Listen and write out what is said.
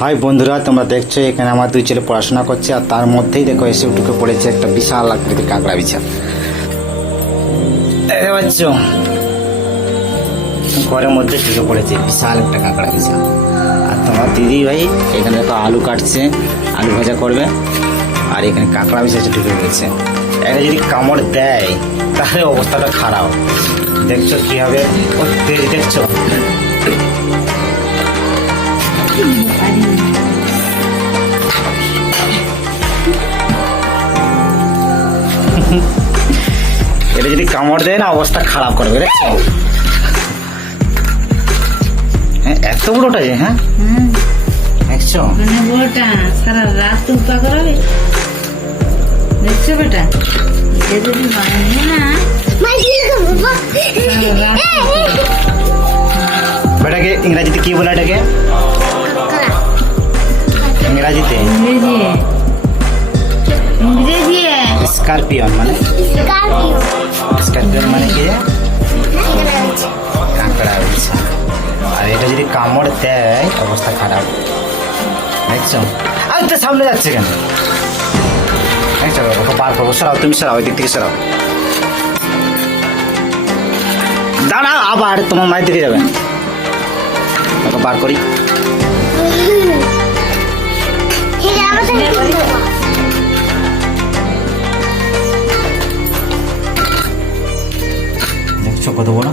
High বন্ধুরা, তোমরা দেখছো এখানে আমার দুই ছেলে পড়াশোনা করছে, আর তার মধ্যেই দেখো এসে ঢুকে পড়েছে একটা বিশাল আকৃতির কাঁকড়া বিছা। ঘরের মধ্যে ঢুকে পড়েছে বিশাল একটা কাঁকড়া বিছা। আর তোমার দিদি ভাই এখানে দেখো আলু কাটছে, আলু ভাজা করবে, আর এখানে কাঁকড়া বিছা এসে ঢুকে পড়েছে। এটা যদি কামড় দেয় তাহলে অবস্থাটা খারাপ। দেখছো কি হবে ওর তেজ, দেখছো এটা যদি কামড় দেয় না অবস্থা খারাপ করবে, দেখছো? হ্যাঁ, এত বড়টা যে, হ্যাঁ দেখছো মানে বড়টা সারা রাত উপা করাবে, দেখছো বেটা? এটা যদি বানিয়ে না বেটাকে ইংরাজিতে কি বলে? এটাকে ইংরাজিতে ইংরেজি স্করপিয়ন মানে, স্করপিয়ন মানে কি? কাঁকড়া বিছা। আর এটা যদি কামড় দেয় অবস্থা খারাপ, দেখছো? আর তো সামনে যাচ্ছে কেন? দেখছো ওকে বার করবো। সরাও, তুমি সরাও, ওই দিক থেকে সরাও। দাঁড়া, আবার তোমার মায়ের দিকে যাবে। ওকে বার করি। দেখছো কত বড়?